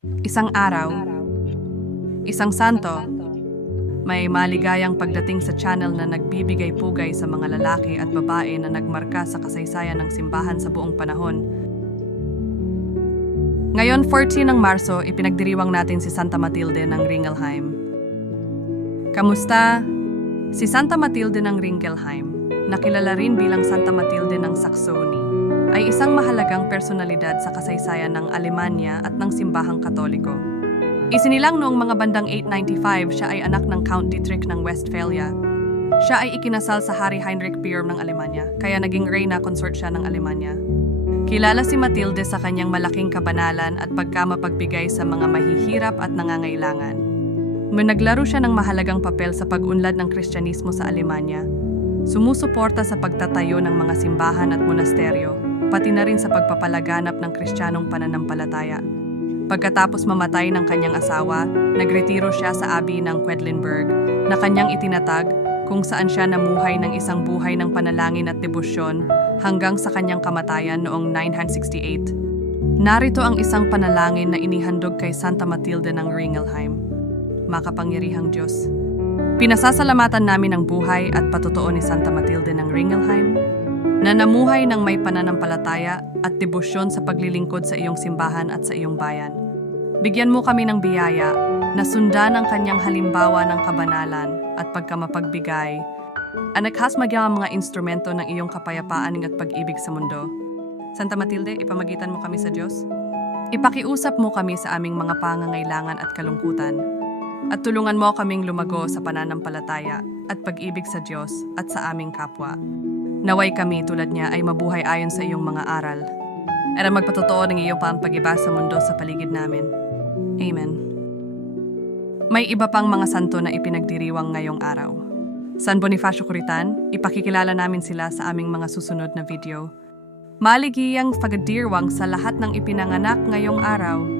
Isang araw, isang santo, may maligayang pagdating sa channel na nagbibigay pugay sa mga lalaki at babae na nagmarka sa kasaysayan ng simbahan sa buong panahon. Ngayon, 14 ng Marso, ipinagdiriwang natin si Santa Matilde ng Ringelheim. Kamusta? Si Santa Matilde ng Ringelheim, nakilala rin bilang Santa Matilde ng Saxony, ay isang mahalagang personalidad sa kasaysayan ng Alemanya at ng simbahang katoliko. Isinilang noong mga bandang 895, siya ay anak ng Count Dietrich ng Westphalia. Siya ay ikinasal sa Hari Heinrich Pirm ng Alemanya, kaya naging reyna consort siya ng Alemanya. Kilala si Matilde sa kanyang malaking kabanalan at pagkamapagbigay sa mga mahihirap at nangangailangan. Naglaro siya ng mahalagang papel sa pag-unlad ng Kristyanismo sa Alemanya. Sumusuporta sa pagtatayo ng mga simbahan at monasteryo, pati na rin sa pagpapalaganap ng Kristiyanong pananampalataya. Pagkatapos mamatay ng kanyang asawa, nagretiro siya sa abbey ng Quedlinburg na kanyang itinatag kung saan siya namuhay ng isang buhay ng panalangin at debosyon hanggang sa kanyang kamatayan noong 968. Narito ang isang panalangin na inihandog kay Santa Matilde ng Ringelheim. Makapangyarihang Diyos. Pinasasalamatan namin ang buhay at patotoo ni Santa Matilde ng Ringelheim na namuhay ng may pananampalataya at debosyon sa paglilingkod sa iyong simbahan at sa iyong bayan. Bigyan mo kami ng biyaya na sundan ang kanyang halimbawa ng kabanalan at pagkamapagbigay. Anaghas maging ang mga instrumento ng iyong kapayapaan at pag-ibig sa mundo. Santa Matilde, ipamagitan mo kami sa Diyos. Ipakiusap mo kami sa aming mga pangangailangan at kalungkutan. At tulungan mo kaming lumago sa pananampalataya at pag-ibig sa Diyos at sa aming kapwa. Naway kami tulad niya ay mabuhay ayon sa iyong mga aral. At ang magpatotoo ng iyong pag-iba sa mundo sa paligid namin. Amen. May iba pang mga santo na ipinagdiriwang ngayong araw. San Bonifacio Curitan, ipakikilala namin sila sa aming mga susunod na video. Maligiyang pagdirwang sa lahat ng ipinanganak ngayong araw